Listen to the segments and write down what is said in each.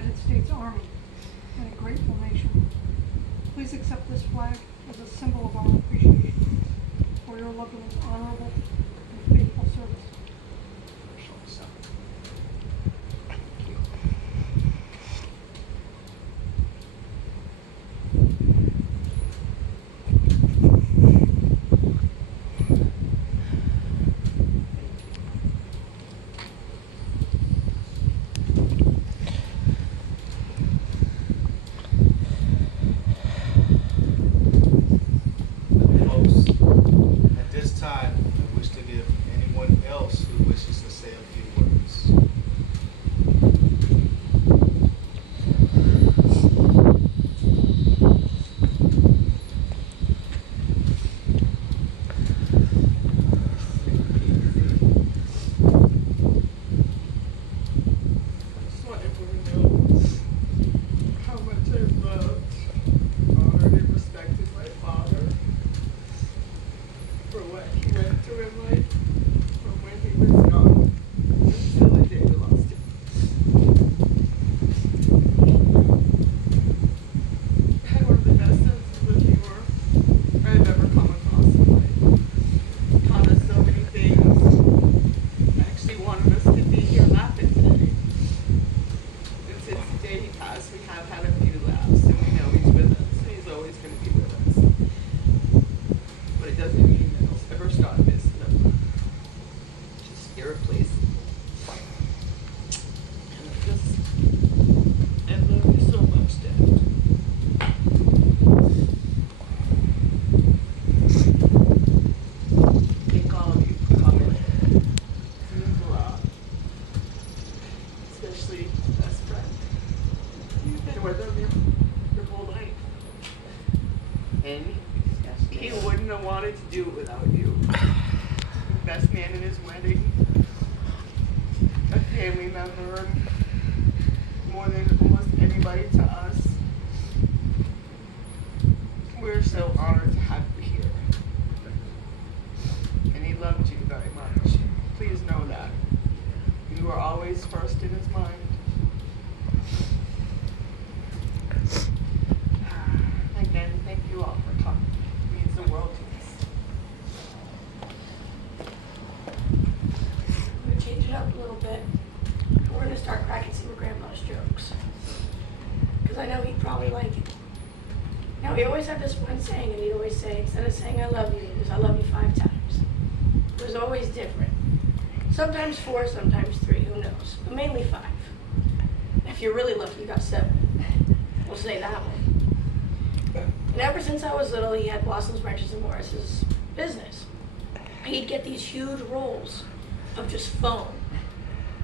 United States Army and a grateful nation. Please accept this flag as a symbol of our appreciation for your loved one's honorable and faithful service. Folks, at this time, I wish to give anyone else who wishes to say a few words. Just want everyone to know how much I loved, honored, and respected my father for what he went through in life from when he was young until the day we lost him. I had one of the best senses of humor I've ever come across in life. Taught us so many things. Actually wanted us to be here laughing today. And since the day he passed, we have had a few laughs, and we know he's with us, and he's always going to be with us. But it doesn't mean that he'll ever stop missing them. Just irreplaceable. And I love you so much, Dad. Thank all of you for coming. It means a lot. Especially best friend. You've been with him your whole life. And he wouldn't have wanted to do it without you. The best man in his wedding. A family member. More than almost anybody to us. We're so honored to have you here. And he loved you very much. Please know that. You are always first in his mind. Again, thank you all for coming. It means the world to us. I'm gonna change it up a little bit. We're gonna start cracking some of Grandma's jokes. Because I know he'd probably like it. Now, he always had this one saying, and he'd always say, instead of saying I love you, he goes, I love you 5 times. It was always different. Sometimes 4, sometimes 3, who knows? But mainly 5. If you're really lucky, you got 7. We'll say that one. And ever since I was little, he had Blossoms, Branches, and Morris's business. He'd get these huge rolls of just foam,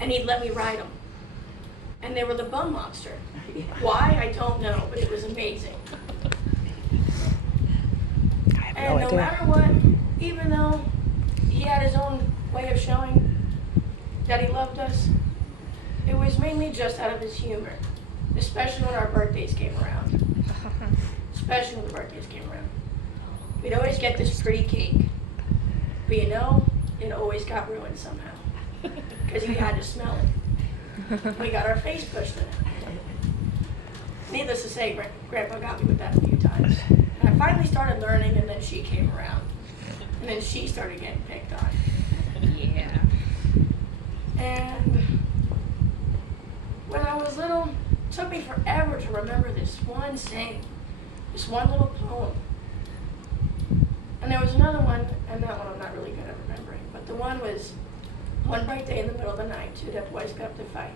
and he'd let me ride them. And they were the Bum Monster. Why, I don't know, but it was amazing. And no matter what, even though he had his own way of showing that he loved us, it was mainly just out of his humor, especially when our birthdays came around. Especially when the birthdays came around. We'd always get this pretty cake, but you know, it always got ruined somehow, because you had to smell it. We got our face pushed in it. Needless to say, Grandpa got me with that a few times. And I finally started learning, and then she came around. And then she started getting picked on. Yeah. And when I was little, it took me forever to remember this one saying, this one little poem. And there was another one, and that one I'm not really good at remembering, but the one was, one bright day in the middle of the night, 2 deaf boys got up to fight.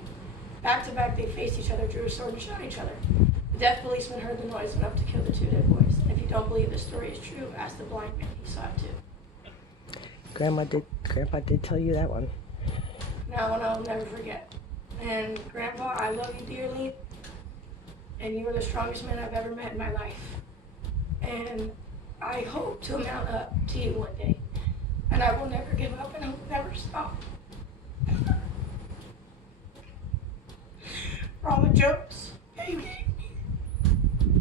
Back to back, they faced each other, drew a sword, and shot each other. The deaf policeman heard the noise enough to kill the 2 dead boys. And if you don't believe this story is true, ask the blind man. He saw it too. Grandpa did tell you that one. That one I'll never forget. And Grandpa, I love you dearly. And you are the strongest man I've ever met in my life. And I hope to mount up to you one day. And I will never give up, and I will never stop. For all the jokes that you gave me,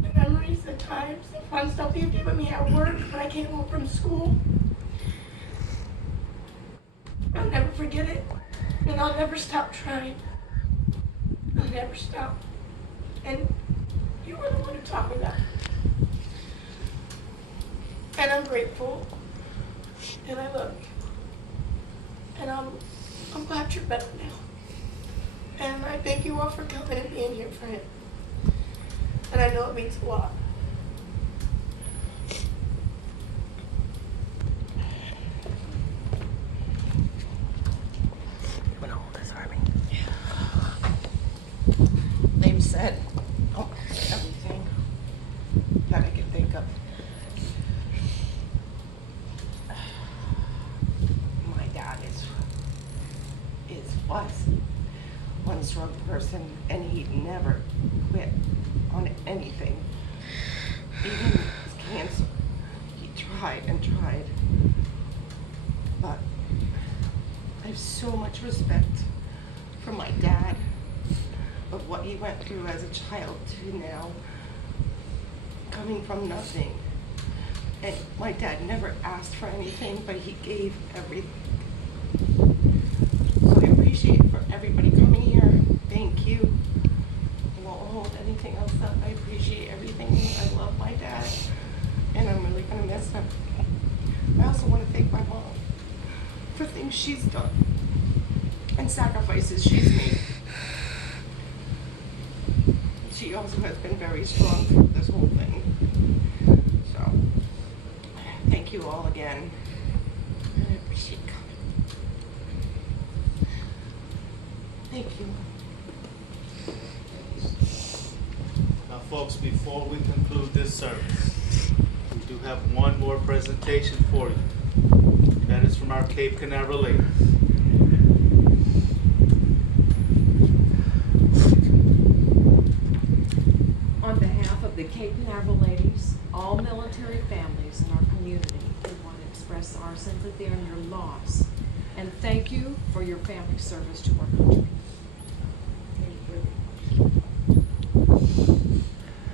the memories, the times, the fun stuff that you've given me at work when I came home from school. I'll never forget it, and I'll never stop trying. I'll never stop. And you were the one who taught me that. And I'm grateful. And I love you. And I'm glad you're better now. And I thank you all for coming and being here for him. And I know it means a lot. You want to hold this for me? They've said everything that I can think of. My dad was one strong person, and he never quit on anything. Even his cancer, he tried and tried. But I have so much respect for my dad, of what he went through as a child to now, coming from nothing. And my dad never asked for anything, but he gave everything. So I appreciate for everybody coming here. Thank you. I won't hold anything else up. I appreciate everything. I love my dad, and I'm really gonna miss him. I also want to thank my mom for things she's done and sacrifices she's made. She also has been very strong through this whole thing. So, thank you all again. I appreciate coming. Thank you. Now, folks, before we conclude this service, we do have one more presentation for you. That is from our Cape Canaveral ladies. On behalf of the Cape Canaveral ladies, all military families in our community, we want to express our sympathy on your loss and thank you for your family service to our country.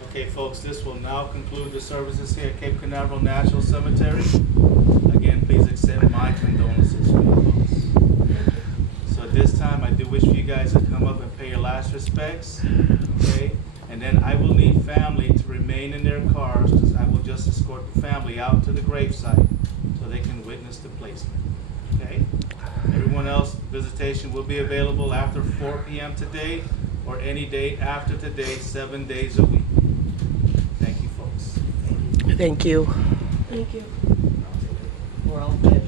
Okay, folks, this will now conclude the services here at Cape Canaveral National Cemetery. Again, please accept my condolences for the loss. So at this time, I do wish for you guys to come up and pay your last respects, okay? And then I will need family to remain in their cars, because I will just escort the family out to the gravesite so they can witness the placement, okay? Everyone else, visitation will be available after 4 p.m. today or any date after today, 7 days a week. Thank you, folks. Thank you. Thank you. We're all good.